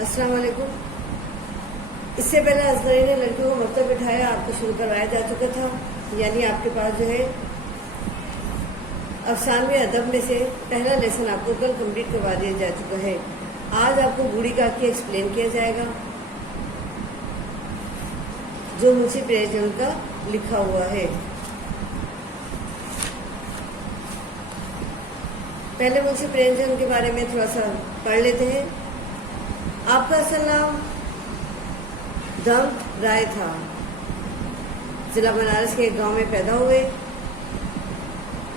السلام علیکم۔ اس سے پہلے اصغری نے لڑکیوں کو مکتب بٹھایا آپ کو شروع کروایا جا چکا تھا، یعنی آپ کے پاس جو ہے افسانوی ادب میں سے پہلا لیسن آپ کو کل کمپلیٹ کروا دیا جا چکا ہے۔ آج آپ کو بوڑھی کاکی ایکسپلین کیا جائے گا جو منشی پریم چند کا لکھا ہوا ہے۔ پہلے منشی پریم چند کے بارے میں تھوڑا سا پڑھ لیتے ہیں۔ آپ کا اصل نام دھم رائے تھا، ضلع بنارس کے ایک گاؤں میں پیدا ہوئے۔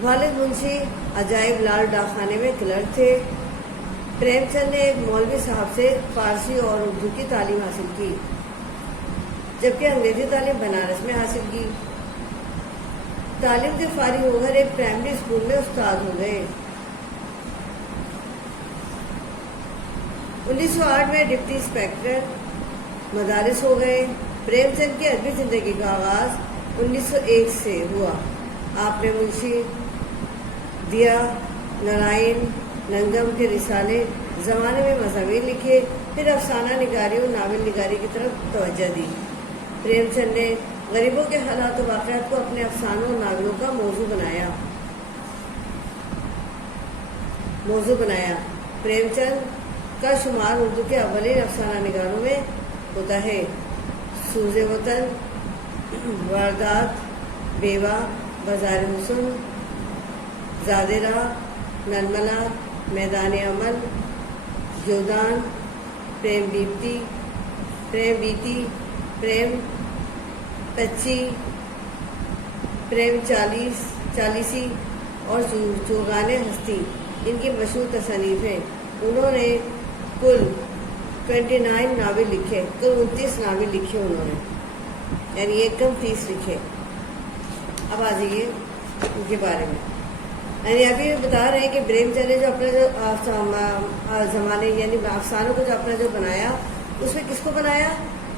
والد منشی عجائب لال ڈاک خانے میں کلرک تھے۔ پریم چند نے ایک مولوی صاحب سے فارسی اور اردو کی تعلیم حاصل کی، جبکہ انگریزی تعلیم بنارس میں حاصل کی۔ تعلیم سے فارغ ہو کر ایک پرائمری اسکول میں استاد ہو گئے۔ 1908 میں ڈپٹی انسپکٹر مدارس ہو گئے۔ پریم چند کی ادبی زندگی کا آغاز 1901 سے ہوا۔ آپ نے منشی دیا نارائن ننگم کے رسالے زمانے میں مضامین لکھے، پھر افسانہ نگاری اور ناول نگاری کی طرف توجہ دی۔ پریم چند نے غریبوں کے حالات و واقعات کو اپنے افسانوں اور ناولوں کا موضوع بنایا۔ پریم چند کا شمار اردو کے اولین افسانہ نگاروں میں ہوتا ہے۔ سوز وطن، واردات، بیوہ، بازار حسن، زاد راہ، نرملا، میدان عمل، جودان، پریم بیتی، پریم پچی، پریم چالیسی اور چوگان ہستی ان کی مشہور تصانیف ہیں۔ انہوں نے کل 29 ناول لکھے، کل 29 ناول لکھے انہوں نے، یعنی ایک کم 30 لکھے۔ اب آ جائیے ان کے بارے میں۔ یعنی ابھی بتا رہے ہیں کہ پریم چند نے جو اپنا جو زمانے یعنی افسانوں کو جو اپنا جو بنایا، اس میں کس کو بنایا؟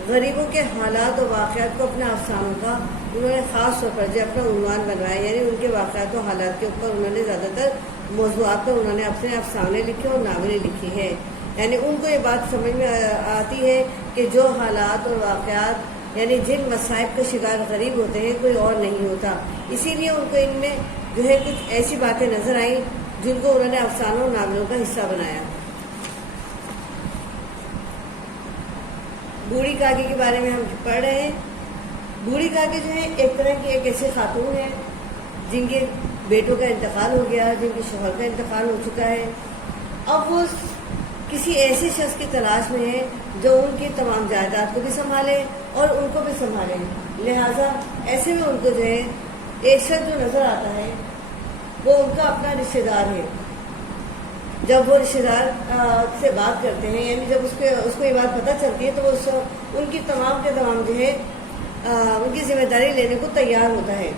غریبوں کے حالات و واقعات کو اپنے افسانوں کا انہوں نے خاص طور پر جو اپنا عنوان بنوایا، یعنی ان کے واقعات و حالات کے اوپر انہوں نے زیادہ تر موضوعات پر انہوں نے اپنے افسانے لکھے اور ناولیں لکھی ہیں۔ یعنی ان کو یہ بات سمجھ میں آتی ہے کہ جو حالات اور واقعات یعنی جن مصائب کا شکار غریب ہوتے ہیں کوئی اور نہیں ہوتا، اسی لیے ان کو ان میں جو ہے کچھ ایسی باتیں نظر آئیں جن کو انہوں نے افسانوں اور ناولوں کا حصہ بنایا۔ بوڑھی کاکی کے بارے میں ہم پڑھ رہے ہیں۔ بوڑھی کاکی جو ہے ایک طرح کی ایک ایسی خاتون ہے جن کے بیٹوں کا انتقال ہو گیا، جن کے شوہر کا انتقال ہو چکا ہے۔ اب وہ کسی ایسے شخص کی تلاش میں ہے جو ان کی تمام جائیداد کو بھی سنبھالے اور ان کو بھی سنبھالے۔ لہٰذا ایسے میں ان کو جو ہے ایک شخص جو نظر آتا ہے وہ ان کا اپنا رشتہ دار ہے۔ جب وہ رشتہ دار سے بات کرتے ہیں، یعنی جب اس کو یہ بات پتہ چلتی ہے تو وہ ان کی تمام کے تمام جو ہے ان کی ذمہ داری لینے کو تیار ہوتا ہے۔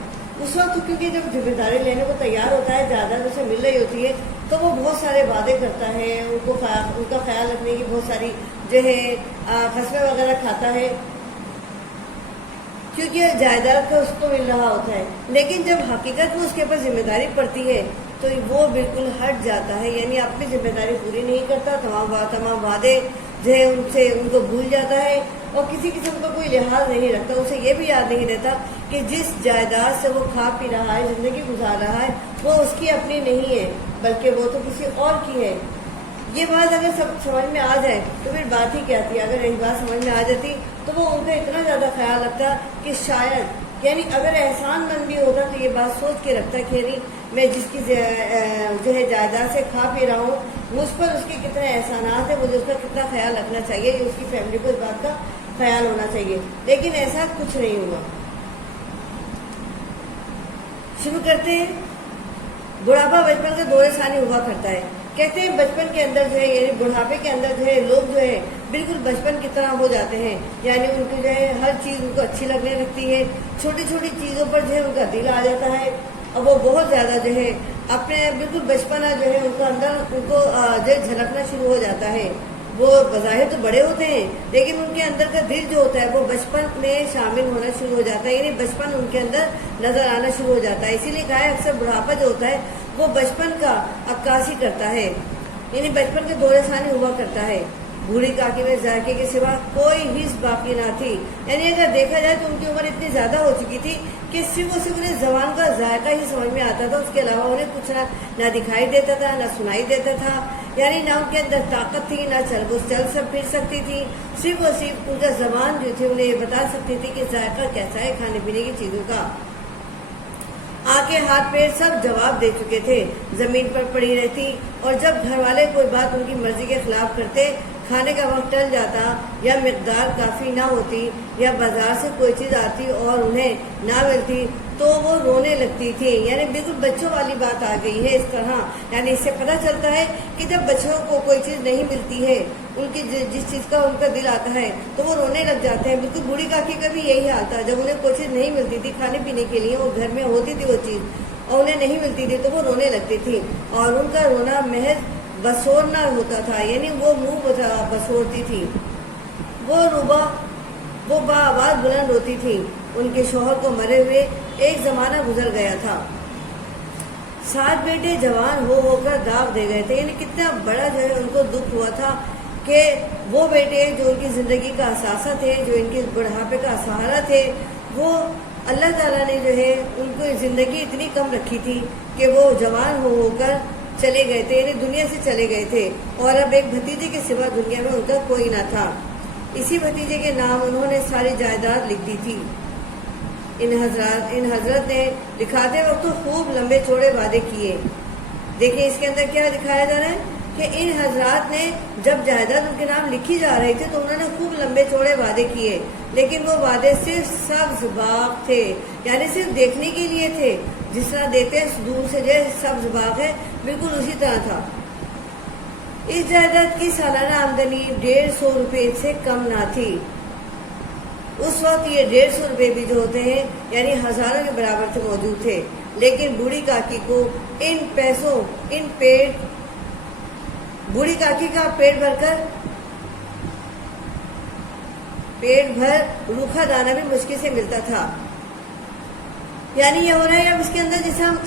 اس وقت کیونکہ جب ذمہ داری لینے کو تیار ہوتا ہے، جائیداد اسے مل رہی ہوتی ہے، تو وہ بہت سارے وعدے کرتا ہے، ان کا خیال رکھنے کی بہت ساری جو ہے قسمیں وغیرہ کھاتا ہے، کیونکہ جائیداد کا اس کو مل رہا ہوتا ہے۔ لیکن جب حقیقت میں اس کے اوپر ذمہ داری پڑتی ہے تو وہ بالکل ہٹ جاتا ہے، یعنی اپنی ذمہ داری پوری نہیں کرتا، تمام وعدے جو ہے ان کو بھول جاتا ہے اور کسی قسم کا کوئی لحاظ نہیں رکھتا۔ اسے یہ بھی یاد نہیں رہتا کہ جس جائیداد سے وہ کھا پی رہا ہے، زندگی گزار رہا ہے، وہ اس کی اپنی نہیں ہے بلکہ وہ تو کسی اور کی ہے۔ یہ بات اگر سب سمجھ میں آ جائے تو پھر بات ہی کیا تھی۔ اگر ایک بات سمجھ میں آ جاتی تو وہ ان کا اتنا زیادہ خیال رکھتا کہ شاید یعنی اگر احسان مند بھی ہوتا تو یہ بات سوچ کے رکھتا کہ نہیں میں جس کی جو ہے جائیداد سے کھا پی رہا ہوں، مجھ پر اس کے کتنے احسانات ہیں، مجھے اس کا کتنا خیال رکھنا چاہیے، اس کی فیملی کو اس بات کا خیال ہونا چاہیے۔ لیکن ایسا کچھ نہیں ہوا۔ شروع کرتے ہیں۔ بڑھاپا بچپن کا دور ثانی ہوا کرتا ہے۔ کہتے ہیں بچپن کے اندر جو ہے یعنی بڑھاپے کے اندر جو ہے لوگ جو ہے بالکل بچپن کی طرح ہو جاتے ہیں، یعنی ان کی جو ہے ہر چیز ان کو اچھی لگنے لگتی ہے، چھوٹی چھوٹی چیزوں پر جو ہے ان کا دل آ جاتا ہے اور وہ بہت زیادہ جو ہے اپنے بالکل بچپنا جو ہے ان کو اندر ان کو جو ہے جھلکنا شروع ہو جاتا ہے۔ وہ بظاہر تو بڑے ہوتے ہیں لیکن ان کے اندر کا دل جو ہوتا ہے وہ بچپن میں شامل ہونا شروع ہو جاتا ہے، یعنی بچپن ان کے اندر نظر آنا شروع ہو جاتا ہے۔ اسی لیے کہا ہے اکثر بڑھاپا جو ہوتا ہے وہ بچپن کا عکاسی کرتا ہے، یعنی بچپن کے دور ثانی ہوا کرتا ہے۔ बूढ़ी काकी में जायके के सिवा कोई हिस्स बाकी ना थी। यानी अगर देखा जाए तो उनकी उम्र इतनी ज्यादा हो चुकी थी कि सिर्फ और सिर्फ उन्हें जबान का जायका ही समझ में आता था, उसके अलावा उन्हें कुछ ना दिखाई देता था, ना सुनाई देता था। यानी ना उनके अंदर ताकत थी, ना वो चल सब फिर सकती थी। सिर्फ और सिर्फ उनका जबान जो थी उन्हें ये बता सकती थी कि जायका कैसा है खाने पीने की चीजों का। आंखें हाथ पैर सब जवाब दे चुके थे, जमीन पर पड़ी रहती और जब घर वाले कोई बात उनकी मर्जी के खिलाफ करते, खाने का वक्त टल जाता या मिकदार काफी ना होती या बाजार से कोई चीज आती और उन्हें ना मिलती तो वो रोने लगती थी। यानी बिल्कुल बच्चों वाली बात आ गई है इस तरह। यानी इससे पता चलता है कि जब बच्चों को कोई चीज नहीं मिलती है, उनकी जिस चीज का उनका दिल आता है तो वो रोने लग जाते हैं। बिल्कुल बूढ़ी काकी का भी यही हाल था। जब उन्हें कोई चीज नहीं मिलती थी खाने पीने के लिए, वो घर में होती थी वो चीज और उन्हें नहीं मिलती थी तो वो रोने लगती थी और उनका रोना महज बसोरना होता था। यानी वो मुंह बसोरती थी, वो बाआवाज बुलंद होती थी। उनके शौहर को मरे हुए एक जमाना गुजर गया था। 7 बेटे जवान होकर दाव दे गए थे। यानी कितना बड़ा जो है उनको दुख हुआ था कि वो बेटे जो उनकी जिंदगी का असासा थे, जो इनके बुढ़ापे का सहारा थे, वो अल्लाह ताला ने जो है उनको जिंदगी इतनी कम रखी थी कि वो जवान होकर चले गए थे, यानी दुनिया से चले गए थे और अब एक भतीजे के सिवा दुनिया में उनका कोई ना था। इसी भतीजे के नाम उन्होंने सारी जायदाद लिख दी थी। इन हजरत ने लिखाते वक्त तो खूब लंबे चौड़े वादे किए। देखिए इसके अंदर क्या दिखाया जा रहा है कि इन हजरात ने जब जायदाद उनके नाम लिखी जा रही थी तो उन्होंने खूब लंबे चौड़े वादे किए, लेकिन वो वादे सिर्फ सब्ज बाग थे, यानी सिर्फ देखने के लिए थे। जिस तरह देखते हैं दूर से जो सब्ज बाग है, बिल्कुल उसी तरह था। इस जायदाद की सालाना आमदनी 150 रुपए से कम ना थी। उस वक्त ये 150 रुपए भी जो होते हैं यानी हजारों के बराबर से मौजूद थे। लेकिन बूढ़ी काकी को इन पैसों बूढ़ी काकी का पेट भर रूखा दाना भी मुश्किल से मिलता था। यानी ये हो रहा है अब इसके अंदर जिसे हम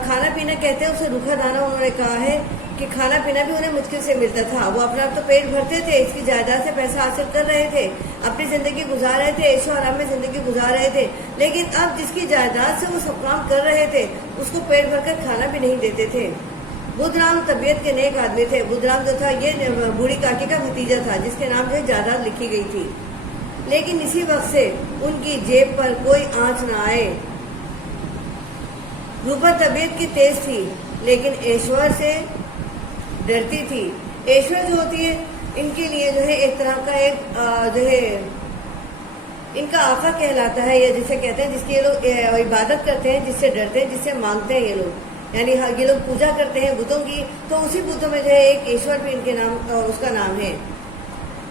खाना पीना कहते हैं उसे रूखा दाना उन्होंने कहा है कि खाना पीना भी उन्हें मुश्किल से मिलता था। वो अपना तो पेट भरते थे, इसकी जायदाद से पैसा हासिल कर रहे थे, अपनी जिंदगी गुजार रहे थे, ऐशो आराम में जिंदगी गुजार रहे थे। लेकिन अब जिसकी जायदाद से वो सब काम कर रहे थे उसको पेट भरकर खाना भी नहीं देते थे। बुधराम तबीयत के नेक आदमी थे। बुधराम जो था ये बूढ़ी काकी का भतीजा था जिसके नाम से जायदाद लिखी गई थी। लेकिन इसी वक्त से उनकी जेब पर कोई आंच न आए। रूपा तबीयत की तेज थी लेकिन ऐश्वर्य से डरती थी। ऐश्वर्य जो होती है इनके लिए जो है एक तरह का एक जो है इनका आका कहलाता है, या जिसे कहते हैं जिसकी ये लोग इबादत करते हैं, जिससे डरते हैं, जिससे मांगते हैं ये लोग। यानी ये लोग पूजा करते हैं बुतों की, तो उसी बुतों में जो है एक ईश्वर भी इनके नाम उसका नाम है।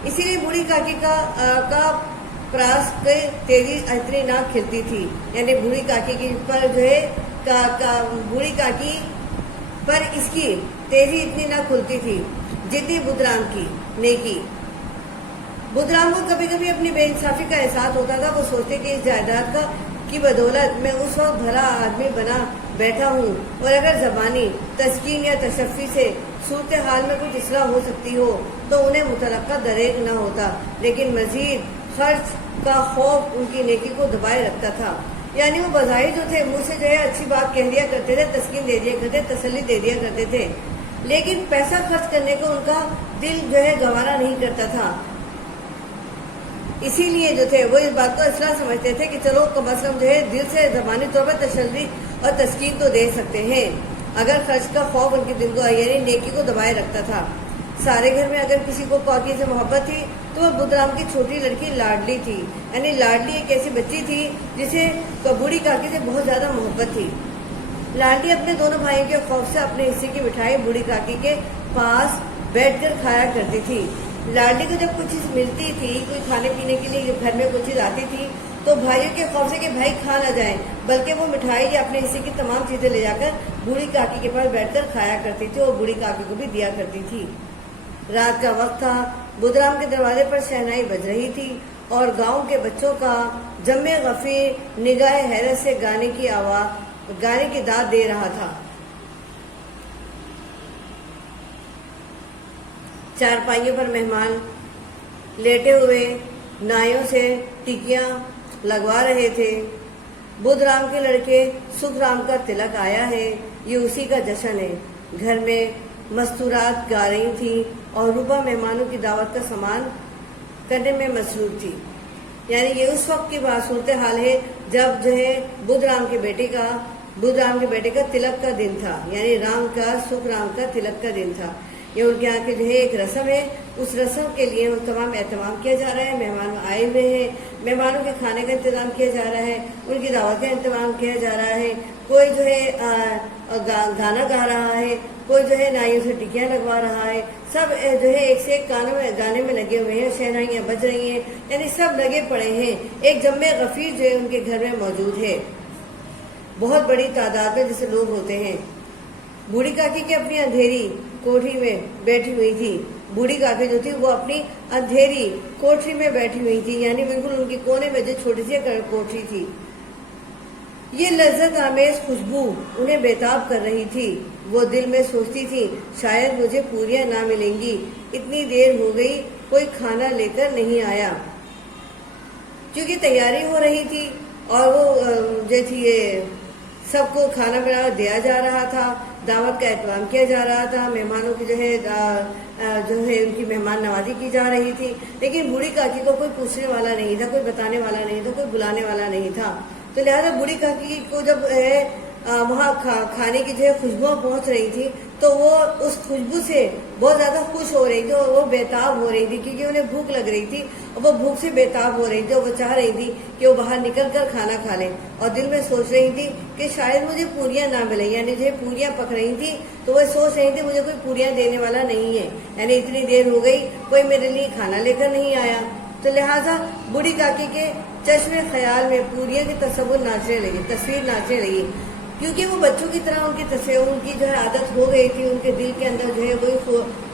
इसीलिए बूढ़ी काकी का प्रास के तेजी इतनी ना खिलती थी। यानी बूढ़ी काकी की पर जो है बूढ़ी काकी पर इसकी तेजी इतनी ना खुलती थी जितनी बुधराम की नेकी। बुधराम को कभी कभी अपनी बेइंसाफी का एहसास होता था। वो सोचते कि इस जायदाद की बदौलत मैं उस वक्त भला आदमी बना बैठा हूँ और अगर जबानी तस्कीन या तशफ़ी से सूरत हाल में कुछ इसलाह हो सकती हो तो उन्हें मुतलक्का दरेक न होता। लेकिन मजीद खर्च का खौफ उनकी नेकी को दबाए रखता था। यानी वो बज़ाहिर जो थे मुझसे जो है अच्छी बात कह दिया करते थे, तस्कीन दे दिया करते, तसल्ली दे दिया करते थे, लेकिन पैसा खर्च करने को उनका दिल जो है गवारा नहीं करता था। इसीलिए जो थे वो इस बात को इसलिए समझते थे कि चलो कम अज कम जो है दिल से ज़बानी तौर पर तसल्ली और तस्कीन तो दे सकते हैं। अगर खर्च का खौफ उनके दिल को यानी नेकी को दबाए रखता था। सारे घर में अगर किसी को काकी से मोहब्बत थी तो वह बुधराम की छोटी लड़की लाडली थी। यानी लाडली एक ऐसी बच्ची थी जिसे बूढ़ी काकी से बहुत ज्यादा मोहब्बत थी। लाडली अपने दोनों भाइयों के खौफ से अपने हिस्से की मिठाई बूढ़ी काकी के पास बैठकर खाया करती थी। लाडली को जब कुछ चीज मिलती थी, कोई खाने पीने के लिए घर में कुछ चीज आती थी तो भाइयों के खौफ से कि भाई खा ना जाए, बल्कि वो मिठाई या अपने हिस्से की तमाम चीजें ले जाकर बूढ़ी काकी के पास बैठकर खाया करती थी और बूढ़ी काकी को भी दिया करती थी। रात का वक्त था। बुधराम के दरवाजे पर शहनाई बज रही थी और गांव के बच्चों का जम्मे गफीर निगाह हैरत से गाने की दाद दे रहा था। चारपाइयों पर मेहमान लेटे हुए नाइयों से टिकियां लगवा रहे थे। बुधराम के लड़के सुखराम का तिलक आया है, ये उसी का जश्न है। घर में मस्तूरात गा रही थी और रूपा मेहमानों की दावत का सामान करने में मसरूफ थी। यानी ये उस वक्त की बात सूरत हाल है जब जो है बुधराम के बेटे का तिलक का दिन था, यानी सुखराम का तिलक का दिन था। ये उनके यहाँ के जो है एक रस्म है, उस रस्म के लिए वो तमाम एहतमाम किया जा रहा है। मेहमान आए हुए हैं, मेहमानों के खाने का इंतजाम किया जा रहा है, उनकी दावत का इंतजाम किया जा रहा है। कोई जो है गाना गा रहा है, कोई जो है नाइयों से टिकियां लगवा रहा है। सब जो है एक से एक गाने में लगे हुए हैं, शहनाइयाँ बज रही हैं, यानी सब लगे पड़े हैं। एक जम्मे गफीर जो है उनके घर में मौजूद है, बहुत बड़ी तादाद में जैसे लोग होते हैं। बूढ़ी काकी की अपनी अंधेरी कोठरी में बैठी हुई थी। बूढ़ी काकी जो थी वो अपनी अंधेरी कोठरी में बैठी हुई थी, यानी बिल्कुल उनके कोने में जो छोटी सी कोठरी थी। ये लज्जत आमेज खुशबू उन्हें बेताब कर रही थी। वो दिल में सोचती थी शायद मुझे पूरियां ना मिलेंगी, इतनी देर हो गई कोई खाना लेकर नहीं आया। क्योंकि तैयारी हो रही थी और वो जो थी ये सबको खाना बना दिया जा रहा था, दावत का एहतमाम किया जा रहा था, मेहमानों की जो है उनकी मेहमान नवाजी की जा रही थी। लेकिन बूढ़ी काकी को कोई पूछने वाला नहीं था, कोई बताने वाला नहीं था, कोई बुलाने वाला नहीं था। तो लिहाजा बूढ़ी काकी को जब वहाँ खाने की जो है खुशबुआं पहुंच रही थी तो वो उस खुशबू से बहुत ज्यादा खुश हो रही थी और वो बेताब हो रही थी, क्योंकि उन्हें भूख लग रही थी और वो भूख से बेताब हो रही थी और वो चाह रही थी कि वो बाहर निकल कर खाना खा ले। और दिल में सोच रही थी कि शायद मुझे पूरियां ना मिले, यानी जो पूरियां पक रही थी तो वो सोच रही थी मुझे कोई पूरियां देने वाला नहीं है, यानी इतनी देर हो गई कोई मेरे लिए खाना लेकर नहीं आया। तो लिहाजा बूढ़ी काकी के चश्मे ख्याल में पूरियां की तस्वीर नाचने लगी, क्योंकि वो बच्चों की तरह उनकी जो है आदत हो गई थी, उनके दिल के अंदर जो है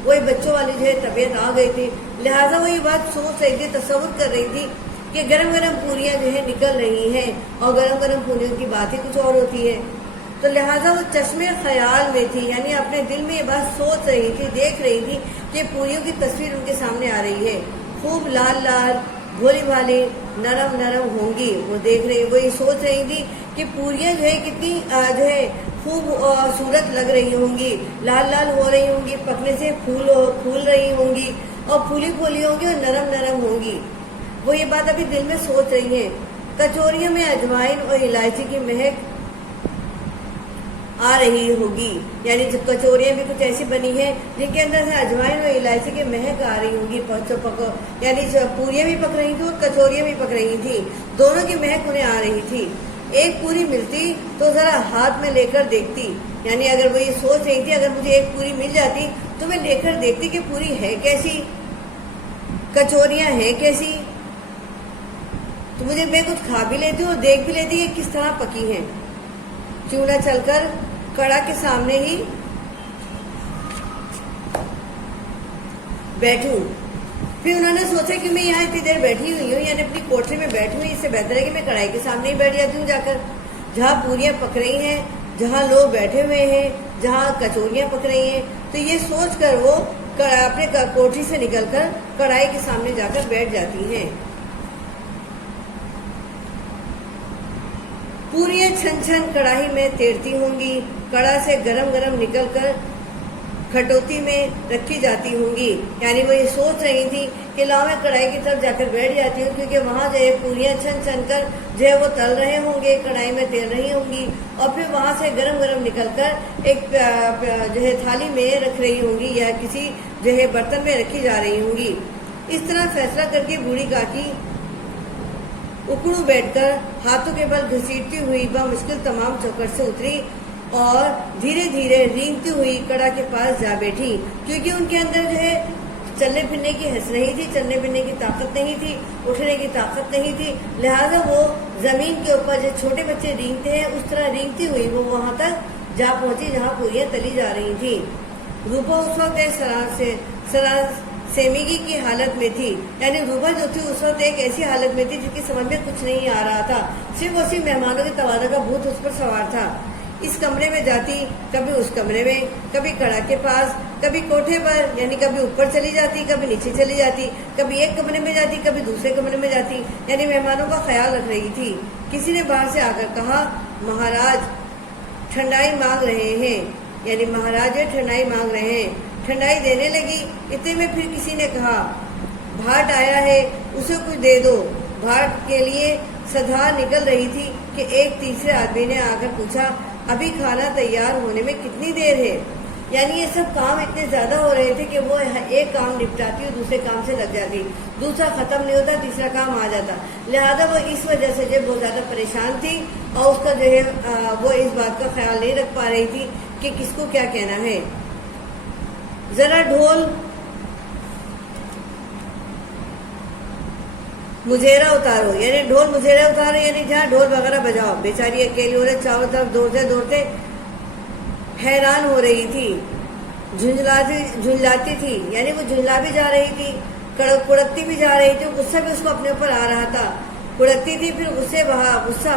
वही बच्चों वाली जो है तबीयत आ गई थी। लिहाजा वो ये बात सोच रही थी, तस्वुर कर रही थी कि गरम गरम पूरियां जो है निकल रही हैं और गरम गरम पूरियों की बात ही कुछ और होती है। तो लिहाजा वो चश्मे ख्याल में थी, यानी अपने दिल में ये बात सोच रही थी, देख रही थी कि पूरियों की तस्वीर उनके सामने आ रही है। खूब लाल लाल भोली भाली नरम नरम होंगी, वो देख रही, वो ये सोच रही थी कि पूरियां जो है कितनी जो है खूब सूरत लग रही होंगी, लाल लाल हो रही होंगी, पकने से फूल रही होंगी और फूली फूली होंगी और नरम नरम होंगी। वो ये बात अभी दिल में सोच रही है। कचौरियों में अजवाइन और इलायची की महक आ रही होगी, यानी जब कचौरियां भी कुछ ऐसी बनी है जिनके अंदर से अजवाइन और इलायची की महक आ रही होगी, यानी पूरियां भी पक रही थी और कचौरियां भी पक रही थी, दोनों की महक उन्हें आ रही थी। एक पूरी मिलती तो जरा हाथ में लेकर देखती, यानी अगर वो ये सोच रही थी अगर मुझे एक पूरी मिल जाती तो मैं लेकर देखती कि पूरी है कैसी, कचौरियां है कैसी, तो मैं कुछ खा भी लेती और देख भी लेती कि किस तरह पकी हैं। क्यों ना चलकर कड़ा के सामने ही बैठूं। फिर उन्होंने सोचा कि मैं यहाँ इतनी देर बैठी हुई हूँ, यानी अपनी कोठरी में बैठी हुई, इससे बेहतर है कि मैं कढ़ाई के सामने ही बैठ जाती हूँ जाकर, जहाँ पूरियां पक रही हैं, जहाँ लोग बैठे हुए हैं, जहाँ कचौरियां पक रही हैं। तो ये सोच कर वो अपने कोठरी से निकलकर कढ़ाई के सामने जाकर बैठ जाती हैं। पूरियां छन छन कढ़ाई में तैरती होंगी, कड़ा से गरम गरम निकलकर खटोती में रखी जाती होंगी, यानी वो ये सोच रही थी कि लाओ मैं कढ़ाई की तरफ जाकर बैठ जाती हूँ, क्योंकि वहाँ जो है पूरियां छन छन कर जो है वो तल रहे होंगे, कढ़ाई में तैर रही होंगी और फिर वहाँ से गरम गरम निकलकर एक जो है थाली में रख रही होंगी या किसी जो है बर्तन में रखी जा रही होंगी। इस तरह फैसला करके बूढ़ी काकी उकड़ू बैठकर हाथों के बल घसीटती हुई मुश्किल तमाम चौखट से उतरी और धीरे धीरे रेंगती हुई कड़ा के पास जा बैठी, क्योंकि उनके अंदर जो है चलने फिरने की हंस नहीं थी, चलने फिरने की ताकत नहीं थी, उठने की ताकत नहीं थी। लिहाजा वो जमीन के ऊपर जो छोटे बच्चे रेंगते हैं उस तरह रेंगती हुई वो वहां तक जा पहुंची जहां पूरियां तली जा रही थी। रूपा उस वक्त सेमिगी की हालत में थी, यानी रूपा जो थी उस वक्त एक ऐसी हालत में थी जिसकी समझ में कुछ नहीं आ रहा था, सिर्फ उसी मेहमानों के तवाज़ा का भूत उस पर सवार था। इस कमरे में जाती, कभी उस कमरे में, कभी कड़ा के पास, کبھی کوٹھے پر یعنی کبھی اوپر چلی جاتی، کبھی نیچے چلی جاتی، کبھی ایک کمرے میں جاتی، کبھی دوسرے کمرے میں جاتی، یعنی مہمانوں کا خیال رکھ رہی تھی۔ کسی نے باہر سے آ کر کہا مہاراج ٹھنڈائی مانگ رہے ہیں، یعنی مہاراج ٹھنڈائی مانگ رہے ہیں۔ ٹھنڈائی دینے لگی، اتنے میں پھر کسی نے کہا بھاٹ آیا ہے، اسے کچھ دے دو۔ بھاٹ کے لیے صدا نکل رہی تھی کہ ایک تیسرے آدمی نے آ کر پوچھا ابھی کھانا تیار ہونے میں کتنی دیر ہے؟ یعنی یہ سب کام اتنے زیادہ ہو رہے تھے کہ وہ ایک کام نپٹاتی اور دوسرے کام سے لگ جاتی، دوسرا ختم نہیں ہوتا، تیسرا کام آ جاتا۔ لہذا وہ اس وجہ سے جو بہت زیادہ پریشان تھی اور اس کا جو ہے وہ اس بات کا خیال نہیں رکھ پا رہی تھی کہ کس کو کیا کہنا ہے۔ ذرا ڈھول مجیرا اتارو، یعنی ڈھول مجیرا اتارو، یعنی جہاں ڈھول وغیرہ بجاؤ۔ بیچاری اکیلی عورت چاروں طرف دوڑتے دوڑتے حیران ہو رہی تھی، جھنجلاتی تھی، یعنی وہ جھنجلا بھی جا رہی تھی، کڑکتی بھی جا رہی تھی، غصہ بھی اس کو اپنے اوپر آ رہا تھا۔ کڑکتی تھی، پھر غصہ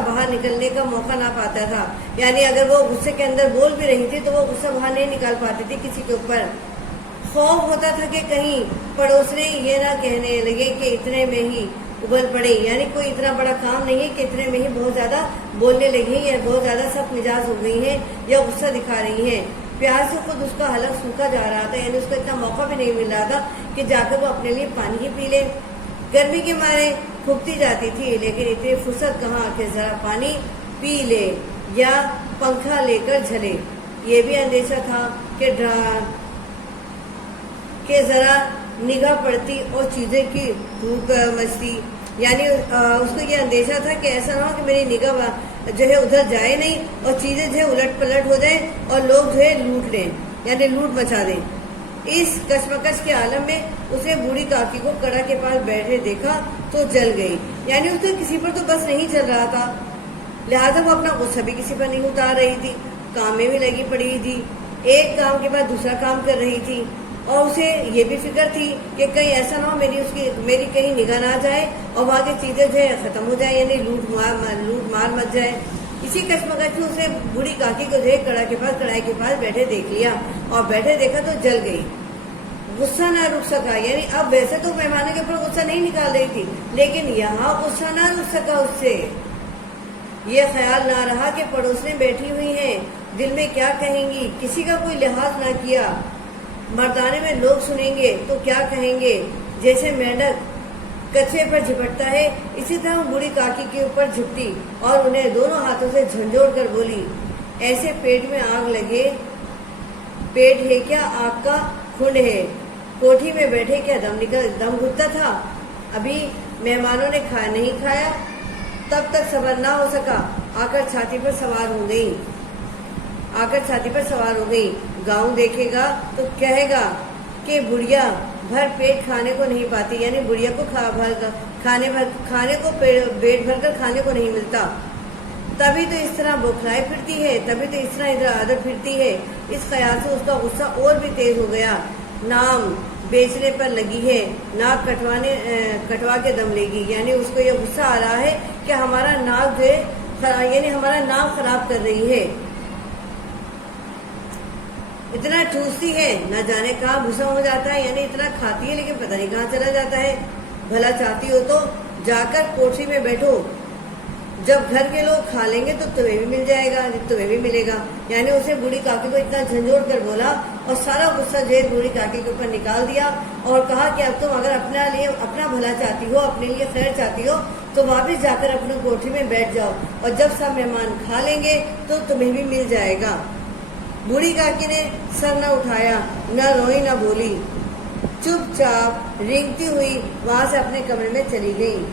باہر نکلنے کا موقع نہ پاتا تھا، یعنی اگر وہ غصے کے اندر بول بھی رہی تھی تو وہ غصہ باہر نہیں نکال پاتی تھی کسی کے اوپر۔ خوف ہوتا تھا کہ کہیں پڑوسنے یہ نہ کہنے لگے کہ اتنے میں ہی ابل پڑے، یعنی کوئی اتنا بڑا کام نہیں ہے کہ اتنے میں ہی بہت زیادہ بولنے لگی یا بہت زیادہ سخت مزاج ہو گئی ہیں یا غصہ دکھا رہی ہیں۔ پیاس سے خود اس کا حلق سوکھا جا رہا تھا، یعنی اس کو اتنا موقع بھی نہیں مل رہا تھا کہ جا کر وہ اپنے لیے پانی ہی پی لے۔ گرمی کے مارے پھکتی جاتی تھی، لیکن اتنی فرصت کہاں کہ ذرا پانی پی لے یا پنکھا لے کر جھلے۔ یہ بھی اندیشہ تھا کہ ذرا نگاہ پڑتی اور چیزیں کی دھوپ مچتی، یعنی اس کو یہ اندیشہ تھا کہ ایسا نہ ہو کہ میری نگاہ جو ہے ادھر جائے نہیں اور چیزیں جو ہے الٹ پلٹ ہو جائیں اور لوگ جو ہے لوٹ لیں، یعنی لوٹ مچا دیں۔ اس کشمکش کے عالم میں اسے بوڑھی کاکی کو کڑا کے پاس بیٹھے دیکھا تو جل گئی، یعنی اس کا کسی پر تو بس نہیں چل رہا تھا، لہٰذا وہ اپنا غصہ بھی کسی پر نہیں اتار رہی تھی، کام میں بھی لگی پڑی تھی، ایک کام کے بعد دوسرا کام کر رہی تھی، اور اسے یہ بھی فکر تھی کہ کہیں ایسا نہ ہو میری کہیں نگاہ نہ جائے اور وہاں کی چیزیں جو ہے ختم ہو جائیں، یعنی لوٹ مار مچ جائے۔ اسی کشمکش میں اسے بوڑھی کاکی کو جو ہے کڑائی کے پاس بیٹھے دیکھ لیا اور بیٹھے دیکھا تو جل گئی، غصہ نہ رک سکا، یعنی اب ویسے تو مہمانوں کے اوپر غصہ نہیں نکال رہی تھی لیکن یہاں غصہ نہ رک سکا اس سے۔ یہ خیال نہ رہا کہ پڑوسنے بیٹھی ہوئی ہیں، دل میں کیا کہیں گی، کسی کا کوئی لحاظ نہ کیا، مردانے میں لوگ سنیں گے تو کیا کہیں گے۔ جیسے مینڈک کچے پر جھپٹتا ہے اسی طرح بوڑھی کاکی کے اوپر جھپٹی اور انہیں دونوں ہاتھوں سے جھنجھوڑ کر بولی ایسے پیٹ میں آگ لگے، پیٹ ہے کیا آگ کا کھنڈ ہے، کوٹھی میں بیٹھے کیا دم گھٹتا تھا، ابھی مہمانوں نے نہیں کھایا تب تک صبر نہ ہو سکا، آ کر چھاتی پر سوار ہو گئی۔ گاؤں دیکھے گا تو کہے گا کہ بڑھیا بھر پیٹ کھانے کو نہیں پاتی، یعنی بڑھیا کو کھانے کو پیٹ بھر کر کھانے کو نہیں ملتا، تبھی تو اس طرح بوکھلائے پھرتی ہے، تبھی تو اس طرح ادھر ادھر پھرتی ہے۔ اس خیال سے اس کا غصہ اور بھی تیز ہو گیا، نام بیچنے پر لگی ہے، ناک کٹوا کے دم لے گی، یعنی اس کو یہ غصہ آ رہا ہے کہ ہمارا ناک جو ہے یعنی ہمارا نام خراب کر رہی ہے، اتنا ٹھوستی ہے نہ جانے کہاں بھوسا ہو جاتا ہے، یعنی اتنا کھاتی ہے لیکن پتہ نہیں کہاں چلا جاتا ہے۔ بھلا چاہتی ہو تو جا کر کوٹھی میں بیٹھو، جب گھر کے لوگ کھا لیں گے تو تمہیں بھی مل جائے گا، تمہیں بھی ملے گا، یعنی اسے بوڑھی کاکی کو اتنا جھنجھوڑ کر بولا اور سارا غصہ جو ہے بوڑھی کاکی کے اوپر نکال دیا اور کہا کہ اب تم اگر اپنا بھلا چاہتی ہو، اپنے لیے خیر چاہتی ہو تو واپس جا کر اپنے کوٹھی میں بیٹھ جاؤ اور جب سب مہمان کھا لیں گے تو تمہیں بھی مل جائے گا۔ بوڑھی کاکی نے سر نہ اٹھایا، نہ روئی نہ بولی، چپ چاپ رینگتی ہوئی وہاں سے اپنے کمرے میں چلی گئی۔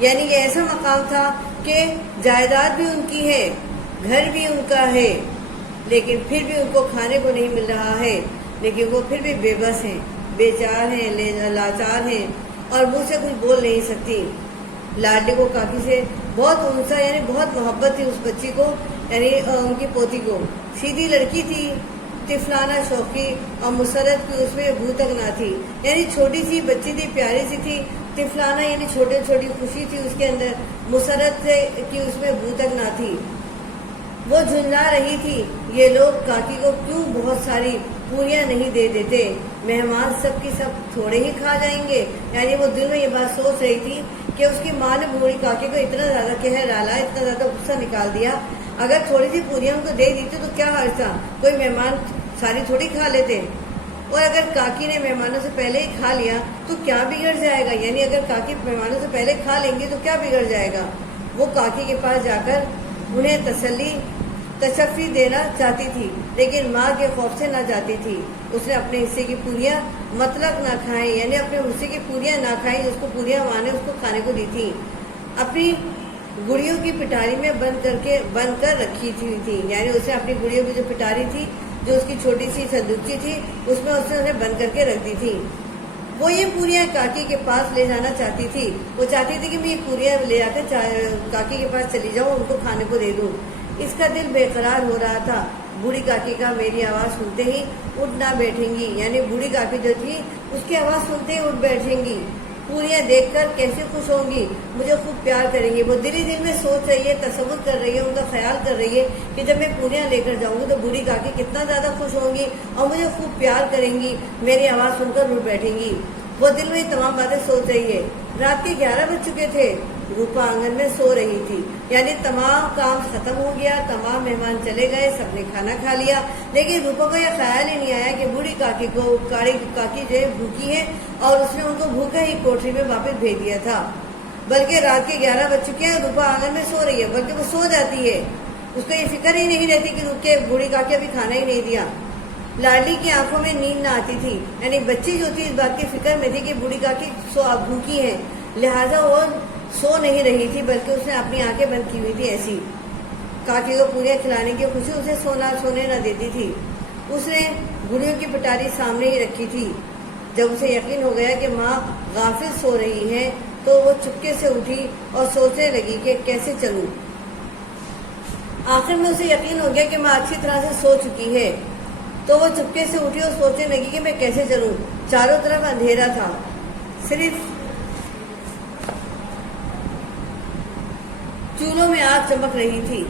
یعنی یہ ایسا مقام تھا کہ جائیداد بھی ان کی ہے، گھر بھی ان کا ہے، لیکن پھر بھی ان کو کھانے کو نہیں مل رہا ہے، لیکن وہ پھر بھی بے بس ہیں، بے چار ہیں، لاچار ہیں اور منہ سے کچھ بول نہیں سکتی۔ لاڈلی کو کاکی سے بہت انسا یعنی بہت محبت تھی اس بچی کو، یعنی ان کی پوتی کو، سیدھی لڑکی تھی، طفلانہ شوقی اور مسرت کی اس میں بو تک نہ تھی، یعنی چھوٹی سی بچی تھی، پیاری سی تھی، طفلانہ یعنی چھوٹی خوشی تھی اس کے اندر، مسرت کی اس میں بو تک نہ تھی۔ وہ جھنجھلا رہی تھی، یہ لوگ کاکی کو کیوں بہت ساری پوریاں نہیں دے دیتے، مہمان سب کی سب تھوڑے ہی کھا جائیں گے۔ یعنی وہ دل میں یہ بات سوچ رہی تھی کہ اس کی ماں نے بوڑھی کاکی کو اتنا زیادہ قہر ڈالا، اتنا زیادہ غصہ نکال دیا، اگر تھوڑی سی پوریاں ان کو دے دیتی تو کیا حرج تھا، کوئی مہمان ساری تھوڑی کھا لیتے، اور اگر کاکی نے مہمانوں سے پہلے ہی کھا لیا تو کیا بگڑ جائے گا، یعنی اگر کاکی مہمانوں سے پہلے کھا لیں گی تو کیا بگڑ جائے گا۔ وہ کاکی کے پاس جا کر انہیں تشفی دینا چاہتی تھی، لیکن ماں کے خوف سے نہ جاتی تھی۔ اس نے اپنے حصے کی پوریاں مطلق نہ کھائیں، یعنی اپنے حصے کی پوریاں نہ کھائیں، اس کو پوریاں ماں نے اس کو کھانے کو دی تھی۔ اپنی گڑیوں کی پٹاری میں بند کر رکھی تھی، یعنی اس نے اپنی گڑیوں کی جو پٹاری تھی، جو اس کی چھوٹی سی صندوقچی تھی، اس میں اس نے انہیں بند کر کے رکھ دی تھی۔ وہ یہ پوریاں کاکی کے پاس لے جانا چاہتی تھی، وہ چاہتی تھی کہ میں یہ پوریاں لے جا کر کاکی کے پاس چلی جاؤں، ان کو کھانے کو دے دوں۔ اس کا دل بے قرار ہو رہا تھا۔ بوڑھی کاکی کا میری آواز سنتے ہی اٹھ نہ بیٹھیں گی، یعنی بوڑھی کاکی جو تھی اس کی آواز سنتے ہی اٹھ بیٹھیں گی، پوریاں دیکھ کر کیسے خوش ہوں گی، مجھے خوب پیار کریں گی۔ وہ دل میں سوچ رہی ہے، تصور کر رہی ہے، ان کا خیال کر رہی ہے کہ جب میں پوریاں لے کر جاؤں گی تو بوڑھی کاکی کتنا زیادہ خوش ہوں گی اور مجھے خوب پیار کریں گی، میری آواز سن کر اٹھ بیٹھیں گی۔ وہ دل میں تمام باتیں سوچ رہی ہے۔ رات کے 11 بج چکے تھے، روپا آنگن میں سو رہی تھی، یعنی تمام کام ختم ہو گیا، تمام مہمان چلے گئے، سب نے کھانا کھا لیا، لیکن روپا کو یہ خیال ہی نہیں آیا کہ بوڑھی کاکی جو ہے بھوکی ہے اور اس نے ان کو بھوکا ہی کوٹری میں واپس بھیج دیا تھا۔ بلکہ رات کے 11 بج چکے ہیں، روپا آنگن میں سو رہی ہے، بلکہ وہ سو جاتی ہے، اس کو یہ فکر ہی نہیں رہتی کہ رک کے بوڑھی کاکی ابھی کھانا ہی نہیں دیا۔ لاڈلی کی آنکھوں میں نیند نہ آتی تھی، یعنی بچی جو تھی اس بات کی فکر میں تھی کہ بوڑھی کاکی بھوکی ہے، لہٰذا وہ سو نہیں رہی تھی، بلکہ اس نے اپنی آنکھیں بند کی ہوئی تھی ایسی۔ کاکی کو پوریاں کھلانے کی خوشی اسے سونے نہ دیتی تھی۔ اس نے گڑیوں کی پٹاری سامنے ہی رکھی تھی۔ جب اسے یقین ہو گیا کہ ماں غافل سو رہی ہے تو وہ چپکے سے اٹھی اور سوچنے لگی کہ کیسے چلوں۔ آخر میں اسے یقین ہو گیا کہ ماں اچھی طرح سے سو چکی ہے، تو وہ چپکے سے اٹھی اور سوچنے لگی کہ میں کیسے چلوں۔ چاروں طرف اندھیرا تھا، صرف چولہوں میں آگ چمک رہی تھی۔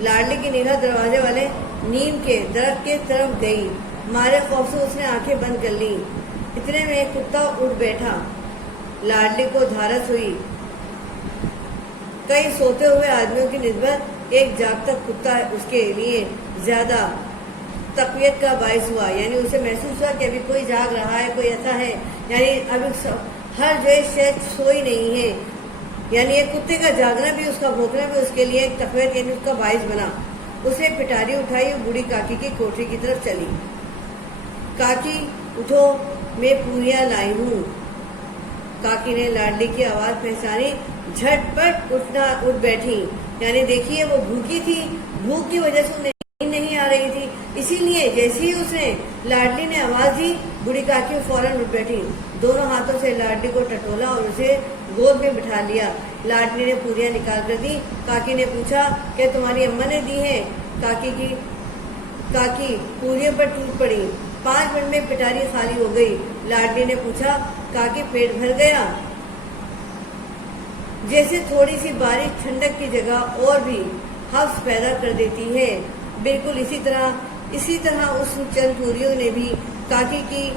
لاڈلی کی نگاہ دروازے والے نیم کے درخت کے طرف گئی، مارے خوف سے اس نے آنکھیں بند کر لیں۔ اتنے میں ایک کتا اٹھ بیٹھا، لاڈلی کو دھارس ہوئی۔ کئی سوتے ہوئے آدمیوں کی نسبت ایک جاگتا کتا اس کے لیے زیادہ تقویت کا باعث ہوا، یعنی اسے محسوس ہوا کہ ابھی کوئی جاگ رہا ہے، کوئی ایسا ہے، یعنی ابھی ہر جو شاید سوئی نہیں ہے، یعنی ایک کتے کا جاگنا بھی، اس کا بھونکنا بھی اس کے لیے ایک تقویت، یعنی اس کا باعث بنا۔ اس نے پٹاری اٹھائی اور بوڑھی کاکی کی کوٹری کی طرف چلی۔ کاکی اٹھو، میں پوریاں لائی ہوں۔ کاکی نے لاڈلی کی آواز پہچانی، جھٹ پٹ اٹھ بیٹھی، یعنی دیکھیے وہ بھوکی تھی، بھوک کی وجہ سے انہیں نیند نہیں آ رہی تھی، اسی لیے جیسے ہی اس نے لاڈلی نے آواز دی بوڑھی کاکی فوراً اٹھ بیٹھی، دونوں ہاتھوں سے لاڈلی کو ٹٹولا اور اسے گود میں بٹھا لیا۔ لاڈلی نے پوریاں نکال کر دی۔ کاکی نے پوچھا کہ تمہاری اماں نے دی ہیں؟ کاکی پوریوں پر ٹوٹ پڑی۔ 5 منٹ میں پٹاری خالی ہو گئی۔ لاڈلی نے پوچھا، کاکی پیٹ بھر گیا؟ جیسے تھوڑی سی بارش ٹھنڈک کی جگہ اور بھی حفظ پیدا کر دیتی ہے، بالکل اسی طرح اس چند پوریوں نے بھی کاکی کی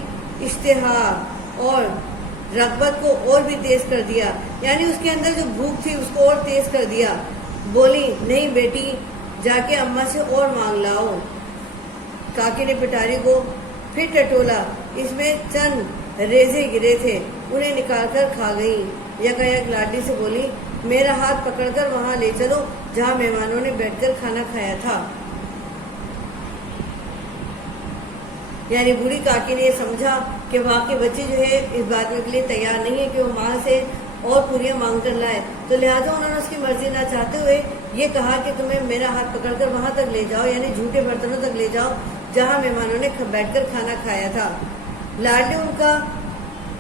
اشتہا اور رغبت کو اور بھی تیز کر دیا، یعنی اس کے اندر جو بھوک تھی اس کو اور تیز کر دیا۔ بولی، نہیں بیٹی، جا کے اماں سے اور مانگ لاؤ۔ کاکی نے پٹاری کو پھر ٹٹولا، اس میں چند ریزے گرے تھے، انہیں نکال کر کھا گئی۔ یکایک لاڈلی سے بولی، میرا ہاتھ پکڑ کر وہاں لے چلو جہاں مہمانوں نے بیٹھ کر کھانا کھایا تھا۔ یعنی بوڑھی کاکی نے یہ سمجھا کہ واقعی بچی جو ہے اس بات کے لیے تیار نہیں ہے کہ وہ ماں سے اور پوریاں مانگ کر لائے، تو لہٰذا انہوں نے اس کی مرضی نہ چاہتے ہوئے یہ کہا کہ تمہیں میرا ہاتھ پکڑ کر وہاں تک لے جاؤ، یعنی جھوٹے برتنوں تک لے جاؤ جہاں مہمانوں نے بیٹھ کر کھانا کھایا تھا۔ لاڈلی ان کا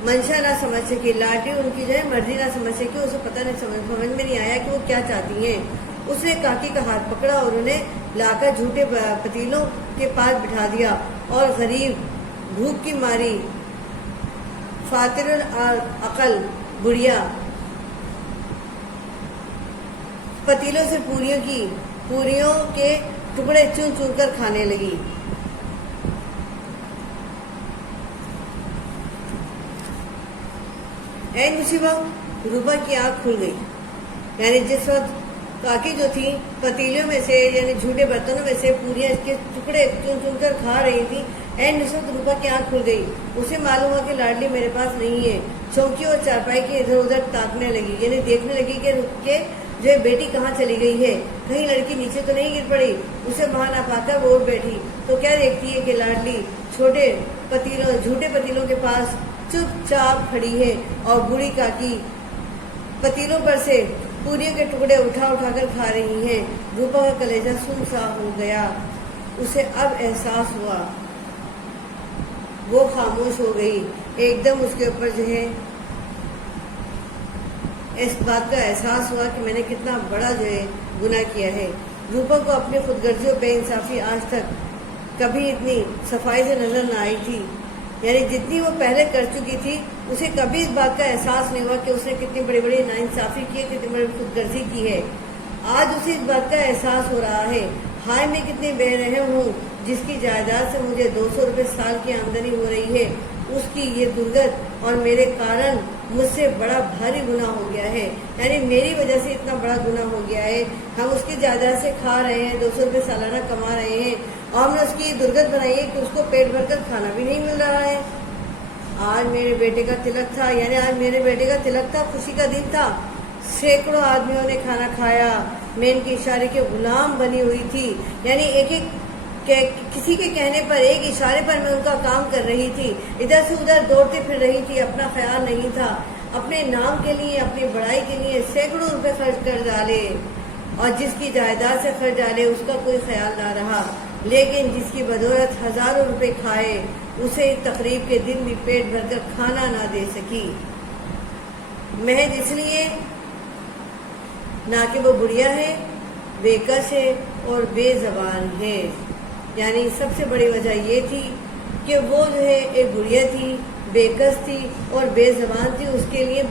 منشا نہ سمجھ سکی، لاڈلی ان کی جو ہے مرضی نہ سمجھ سکی، اسے پتہ نہیں سمجھ میں نہیں آیا کہ وہ کیا چاہتی ہیں۔ اس نے کاکی کا ہاتھ پکڑا اور انہیں لا کر جھوٹے پتیلوں کے پاس بٹھا دیا اور غریب بھوک کی ماری فاتر العقل بڑھیا پتیلوں سے پوریوں کے ٹکڑے چن چن کر کھانے لگی۔ ऐन उसी वक्त रूपा की आंख खुल गई। यानी जिस वक्त काकी जो थी पतीलियों में से यानी झूठे बर्तनों में से पूरियां के टुकड़े चुन चुन कर खा रही थी, ऐन उस वक्त रूपा की आंख खुल गई। उसे मालूम हुआ कि लाडली मेरे पास नहीं है। चौकी और चारपाई के इधर उधर ताकने लगी, यानी देखने लगी कि रुक के जो है बेटी कहाँ चली गई है, कहीं लड़की नीचे तो नहीं गिर पड़ी। उसे वहां ना पाकर वो उठ बैठी तो क्या देखती है कि लाडली झूठे पतीलों के पास चुपचाप खड़ी है और बूढ़ी काकी पतीलों पर से पूरियों के टुकड़े उठा कर खा रही हैं। रूपा का कलेजा सुनसा हो गया। उसे अब एहसास हुआ, वो खामोश हो गई। एकदम उसके ऊपर जो है इस बात का एहसास हुआ कि मैंने कितना बड़ा जो है गुनाह किया है। रूपा को अपनी खुदगर्जी और बेइंसाफी आज तक कभी इतनी सफाई से नजर न आई थी। यानी जितनी वो पहले कर चुकी थी उसे कभी इस बात का एहसास नहीं हुआ कि उसने कितनी बड़ी बड़ी नाइंसाफी की है, कितनी बड़ी खुदगर्जी की है। आज उसे इस बात का एहसास हो रहा है, हाय मैं कितनी बेरहम हूँ जिसकी जायदाद से मुझे 200 रुपये साल की आमदनी हो रही है। उसकी ये दुर्गत और मेरे कारण मुझसे बड़ा भारी गुनाह हो गया है। यानी मेरी वजह से इतना बड़ा गुनाह हो गया है। हम उसकी जायदाद से खा रहे हैं, 200 रुपये सालाना कमा रहे हैं और हमने उसकी दुर्गत बनाई है कि उसको पेट भरकर खाना भी नहीं मिल रहा है। आज मेरे बेटे का तिलक था, यानी आज मेरे बेटे का तिलक था, खुशी का दिन था। सैकड़ों आदमियों ने खाना खाया, मैं इनके इशारे के गुलाम बनी हुई थी। यानी एक किसी के कहने पर, एक इशारे पर मैं उनका काम कर रही थी। इधर से उधर दौड़ती फिर रही थी, अपना ख्याल नहीं था। अपने नाम के लिए, अपनी बड़ाई के लिए सैकड़ों रुपए खर्च कर डाले और जिसकी जायदाद से खर्च डाले उसका कोई ख्याल ना रहा। लेकिन जिसकी बदौलत हजारों रुपए खाए उसे तकरीब के दिन भी पेट भरकर खाना ना दे सकी, महज इसलिए ना कि वो बुढ़िया है, बेकस है और बेजबान है। यानी सबसे बड़ी वजह ये थी कि वो जो है एक बुढ़िया थी, बेकस थी और बेजबान थी। उसके लिए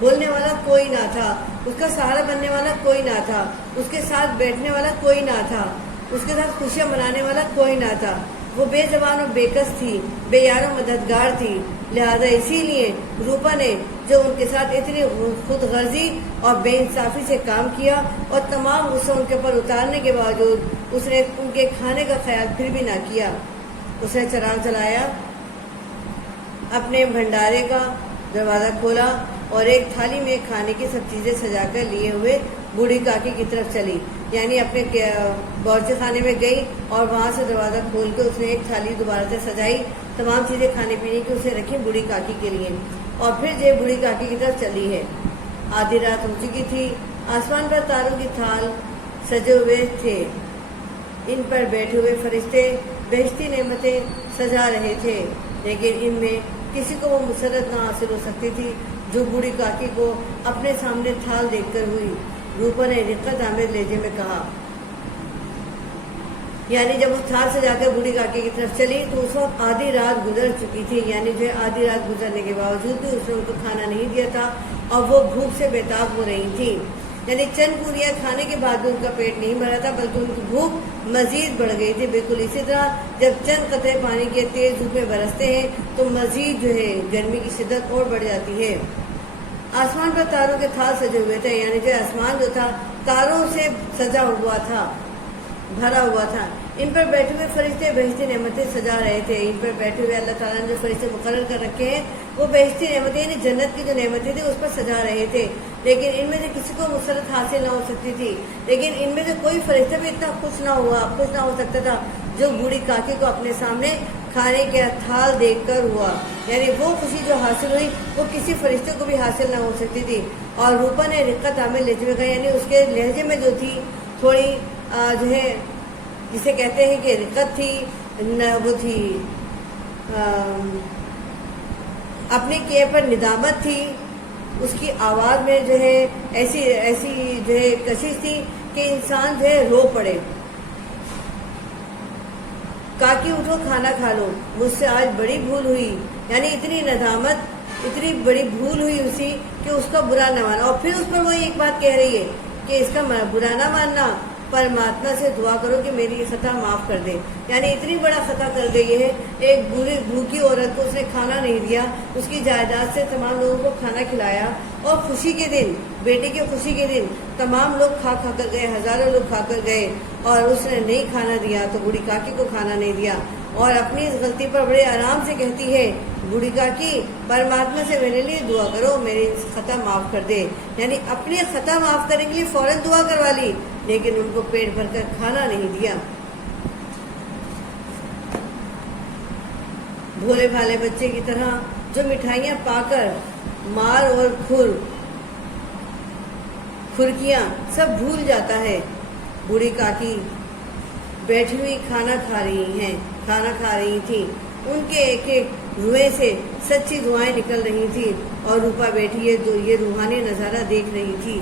बोलने वाला कोई ना था, उसका सहारा बनने वाला कोई ना था, उसके साथ बैठने वाला कोई ना था, उसके साथ खुशियां मनाने वाला कोई ना था। वो बेजबान और बेकस थी, बेयारो मददगार थी। लिहाजा इसीलिए रूपा ने जो उनके साथ इतनी खुदगर्जी और बेइंसाफी से काम किया और तमाम गुस्सा उनके ऊपर उतारने के बावजूद उसने उनके खाने का ख्याल फिर भी ना किया। उसने चिराग जलाया, अपने भंडारे का दरवाजा खोला और एक थाली में खाने की सब चीजें सजाकर लिए हुए बूढ़ी काकी की तरफ चली। यानी अपने बावर्ची खाने में गई और वहां से दरवाजा खोल के उसने एक थाली दोबारा से सजाई, तमाम चीजें खाने पीने की उसे रखी बूढ़ी काकी के लिए और फिर जो बूढ़ी काकी की तरफ चली है। आधी रात हो चुकी थी, आसमान पर तारों की थाल सजे हुए थे, इन पर बैठे हुए फरिश्ते बेहश्ती नेमतें सजा रहे थे, लेकिन इनमें किसी को वो मुसरत ना हासिल हो सकती थी जो बूढ़ी काकी को अपने सामने थाल देखकर हुई। रूपा ने रिक्कत आमेर लहजे में कहा, यानी जब वो थाल से जाकर बूढ़ी काकी की तरफ चली तो उस वक्त आधी रात गुजर चुकी थी। यानी जो आधी रात गुजरने के बावजूद भी उसने उनको खाना नहीं दिया था और वो भूख से बेताब हो रही थी। यानी चंद पूरियां खाने के बाद भी उनका पेट नहीं भरा था, बल्कि उनकी भूख मजीद बढ़ गई थी। बिल्कुल इसी तरह जब चंद कतरे पानी के तेज धूप में बरसते हैं तो मजीद जो है गर्मी की शिद्दत और बढ़ जाती है। आसमान पर तारों के थाल सजे हुए थे, यानी जो आसमान जो था तारों से सजा हुआ था, भरा हुआ था। इन पर बैठे हुए फरिश्ते बेहश्ती नेमतें सजा रहे थे। इन पर बैठे हुए अल्लाह ताला ने जो फरिश्ते मुकर्रर कर रखे हैं वो बेहश्ती नेमतें यानी जन्नत की जो नेमतें थी उस पर सजा रहे थे। लेकिन इनमें से किसी को मुसरत हासिल ना हो सकती थी। लेकिन इनमें से कोई फरिश्ता भी इतना खुश ना हो सकता था जो बूढ़ी काकी को अपने सामने खाने का थाल देखकर हुआ। यानी वो खुशी जो हासिल हुई वो किसी फरिश्ते को भी हासिल ना हो सकती थी। और रूपा ने रिक्कत आमेर लहजे में कहा, यानी उसके लहजे में जो थी थोड़ी जो है जिसे कहते हैं कि रिक्कत थी, वो थी अपने किए पर निदामत थी। उसकी आवाज में जो है ऐसी जो है कशिश थी कि इंसान जो है रो पड़े। काकी उठो खाना खा लो, मुझसे आज बड़ी भूल हुई। यानी इतनी नदामत, इतनी बड़ी भूल हुई कि उसका बुरा न माना। और फिर उस पर वो एक बात कह रही है कि इसका बुरा ना मानना परमात्मा से दुआ करो कि मेरी खता माफ़ कर दे। यानी इतनी बड़ा खता कर गई है, एक बुरी भूखी औरत को उसने खाना नहीं दिया, उसकी जायदाद से तमाम लोगों को खाना खिलाया, और खुशी के दिन, बेटे की खुशी के दिन तमाम लोग खा खा कर गए, हजारों लोग खा कर गए, और उसने नहीं खाना दिया तो बूढ़ी काकी को खाना नहीं दिया। और अपनी इस गलती पर बड़े आराम से कहती है, बूढ़ी काकी परमात्मा से मेरे लिए दुआ करो, मेरी खता माफ़ कर दे। यानी अपनी खता माफ़ करने के लिए फौरन दुआ करवा ली, लेकिन उनको पेट भर कर खाना नहीं दिया। भोले भाले बच्चे की तरह जो मिठाइयाँ पाकर मार और खुरकियाँ सब भूल जाता है। बूढ़ी काकी बैठी हुई खाना खा रही थी। उनके एक एक रुएं से सच्ची दुआएं निकल रही थी, और रूपा बैठी ये रूहानी नज़ारा देख रही थी।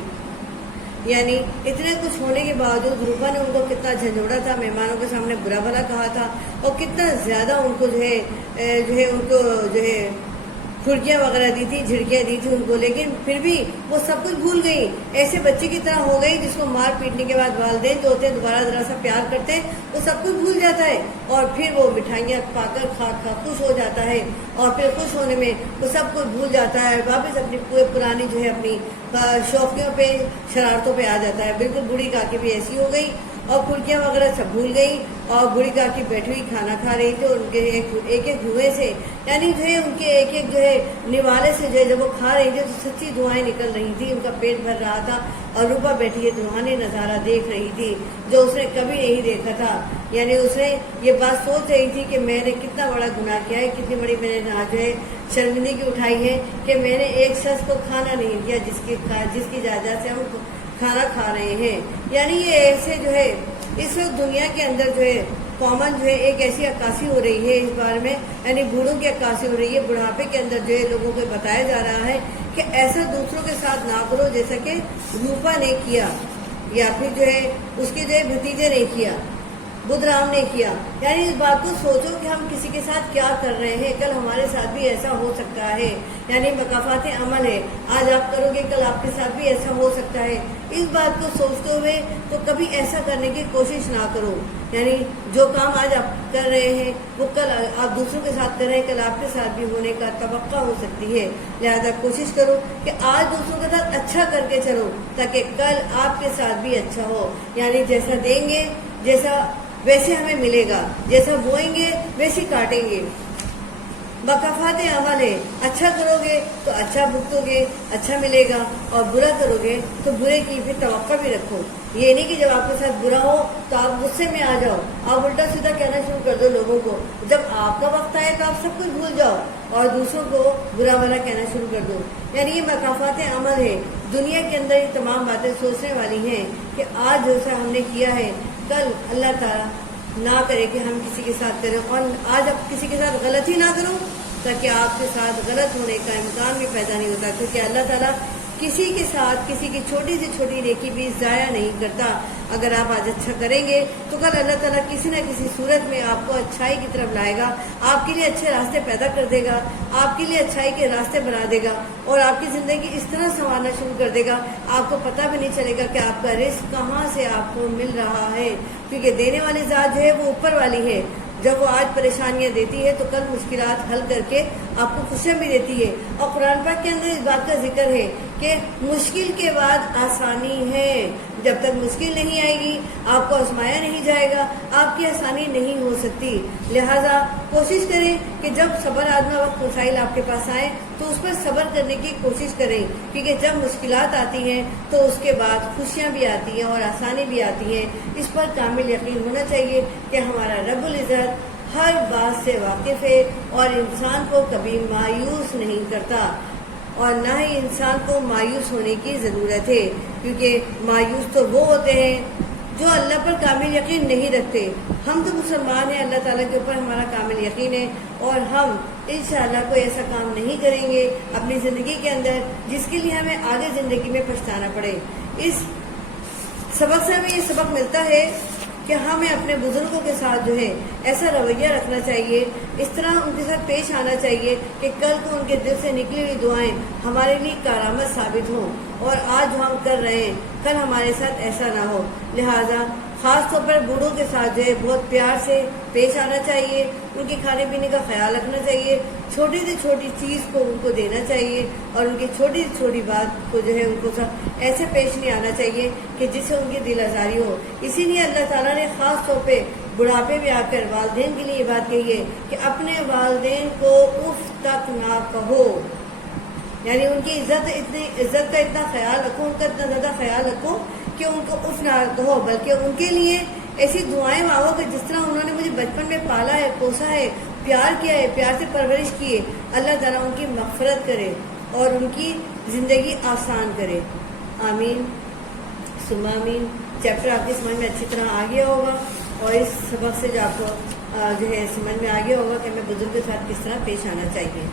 यानी इतने कुछ होने के बावजूद रूपा ने उनको कितना झंझोड़ा था, मेहमानों के सामने बुरा भला कहा था, और कितना ज़्यादा उनको जो है खुरकियाँ वगैरह दी थी, झिड़कियाँ दी थी उनको, लेकिन फिर भी वो सब कुछ भूल गई। ऐसे बच्चे की तरह हो गई जिसको मार पीटने के बाद वालिदैन जो होते हैं दोबारा जरा सा प्यार करते हैं, वो सब कुछ भूल जाता है, और फिर वो मिठाइयाँ पाकर खा खुश हो जाता है, और फिर खुश होने में वो सब कुछ भूल जाता है, वापस अपनी पुरानी जो है अपनी शौकियों पे, शरारतों पे आ जाता है। बिल्कुल बूढ़ी काकी भी ऐसी हो गई, और खुरकियाँ वगैरह सब भूल गई, और बूढ़ी काकी बैठी हुई खाना खा रही थी, और उनके एक एक धुएं से, यानी जो है उनके एक एक जो है निवाले से जो है जब वो खा रही थी तो सच्ची दुआएं निकल रही थी, उनका पेट भर रहा था, और रूपा बैठी ये रूहानी नज़ारा देख रही थी जो उसने कभी नहीं देखा था। यानी उसने ये बात सोच रही थी कि मैंने कितना बड़ा गुनाह किया है, कितनी बड़ी मैंने जो है शर्मिंदगी उठाई है कि मैंने एक शख्स को खाना नहीं दिया जिसकी जायदाद से हम खाना खा रहे हैं। यानी ये ऐसे जो है इस वक्त दुनिया के अंदर जो है कॉमन जो है एक ऐसी अक्कासी हो रही है इस बारे में, यानी बूढ़ों की अक्कासी हो रही है। बुढ़ापे के अंदर जो है लोगों को बताया जा रहा है कि ऐसा दूसरों के साथ ना करो जैसा कि रूपा ने किया, या फिर जो है उसके जो है भतीजे ने किया, बुद्धराम ने किया। यानी इस बात को सोचो कि हम किसी के साथ क्या कर रहे हैं, कल हमारे साथ भी ऐसा हो सकता है। यानी मकाफात अमल है, आज आप करोगे कल आपके साथ भी ऐसा हो सकता है। इस बात को सोचते हुए तो कभी ऐसा करने की कोशिश ना करो। यानी जो काम आज आप कर रहे हैं वो कल आप दूसरों के साथ कर रहे हैं, कल आपके साथ भी होने का तवक्का हो सकती है। लिहाजा कोशिश करो कि आज दूसरों के साथ अच्छा करके चलो, ताकि कल आपके साथ भी अच्छा हो। यानी जैसा देंगे वैसे हमें मिलेगा, जैसा बोएंगे वैसे काटेंगे। मकाफात अमल है, अच्छा करोगे तो अच्छा भुगतोगे, अच्छा मिलेगा, और बुरा करोगे तो बुरे की फिर तवक्का भी रखो। ये नहीं कि जब आपके साथ बुरा हो तो आप गुस्से में आ जाओ, आप उल्टा सीधा कहना शुरू कर दो लोगों को। जब आपका वक्त आए तो आप सब कुछ भूल जाओ और दूसरों को बुरा भला कहना शुरू कर दो। यानी ये मकाफात अमल है। दुनिया के अंदर ये तमाम बातें सोचने वाली हैं कि आज जैसा हमने किया है कल अल्लाह ताला ना करे कि हम किसी के साथ करें, और आज आप किसी के साथ गलत ही ना करो ताकि आपके साथ गलत होने का इम्कान भी पैदा नहीं होता। क्योंकि अल्लाह ताला किसी के साथ किसी की छोटी से छोटी नेकी भी ज़ाया नहीं करता। अगर आप आज अच्छा करेंगे तो कल अल्लाह ताला किसी न किसी सूरत में आपको अच्छाई की तरफ लाएगा, आपके लिए अच्छे रास्ते पैदा कर देगा, आपके लिए अच्छाई के रास्ते बना देगा, और आपकी ज़िंदगी इस तरह संवारना शुरू कर देगा आपको पता भी नहीं चलेगा कि आपका रिस्क कहाँ से आपको मिल रहा है। क्योंकि देने वाली ज़ात जो है वो ऊपर वाली है। जब वो आज परेशानियां देती है तो कल मुश्किलात हल करके आपको खुशियां भी देती है। और कुरान पाक के अंदर इस बात का जिक्र है कि मुश्किल के बाद आसानी है। जब तक मुश्किल नहीं आएगी, आपको आजमाया नहीं जाएगा, आपकी आसानी नहीं हो सकती। लिहाजा कोशिश करें कि जब सब्र आजमा वक्त मसाइल आपके पास आए तो उस पर सब्र करने की कोशिश करें। क्योंकि जब मुश्किलात आती हैं तो उसके बाद खुशियाँ भी आती हैं और आसानी भी आती है। इस पर कामिल यकीन होना चाहिए कि हमारा रब्बुल इज़्ज़त हर बात से वाकिफ़ है और इंसान को कभी मायूस नहीं करता, और ना ही इंसान को मायूस होने की ज़रूरत है। क्योंकि मायूस तो वो होते हैं जो अल्लाह पर कामिल यकीन नहीं रखते। हम तो मुसलमान हैं, अल्लाह ताला के ऊपर हमारा कामिल यकीन है, और हम इंशाअल्लाह कोई ऐसा काम नहीं करेंगे अपनी ज़िंदगी के अंदर जिसके लिए हमें आगे ज़िंदगी में पछताना पड़े। इस सबक से हमें ये सबक मिलता है کہ ہمیں اپنے بزرگوں کے ساتھ جو ہے ایسا رویہ رکھنا چاہیے، اس طرح ان کے ساتھ پیش آنا چاہیے کہ کل کو ان کے دل سے نکلی ہوئی دعائیں ہمارے لیے کارآمد ثابت ہوں، اور آج جو ہم کر رہے ہیں کل ہمارے ساتھ ایسا نہ ہو۔ لہٰذا خاص طور پر بوڑھوں کے ساتھ جو ہے بہت پیار سے پیش آنا چاہیے، ان کے کھانے پینے کا خیال رکھنا چاہیے، چھوٹی سے چھوٹی چیز کو ان کو دینا چاہیے، اور ان کی چھوٹی سے چھوٹی بات کو جو ہے ان کو سب ایسے پیش نہیں آنا چاہیے کہ جس سے ان کی دل آزاری ہو۔ اسی لیے اللہ تعالیٰ نے خاص طور پہ بڑھاپے میں آ کر والدین کے لیے یہ بات کہی ہے کہ اپنے والدین کو اف تک نہ کہو، یعنی ان کی عزت کا اتنا خیال رکھو، ان کا اتنا زیادہ خیال رکھو کہ ان کو اف نہ کہو، بلکہ ان کے لیے ایسی دعائیں مانگو کہ جس طرح انہوں نے مجھے بچپن میں پالا ہے، پوسا ہے، پیار کیا ہے، پیار سے پرورش کی ہے، اللہ تعالیٰ ان کی مغفرت کرے اور ان کی زندگی آسان کرے۔ آمین ثم آمین۔ چیپٹر آپ کی سمجھ میں اچھی طرح آ گیا ہوگا، اور اس سبق سے جو آپ کو جو ہے سمجھ میں آ گیا ہوگا کہ ہمیں بزرگ کے ساتھ کس طرح پیش آنا چاہیے۔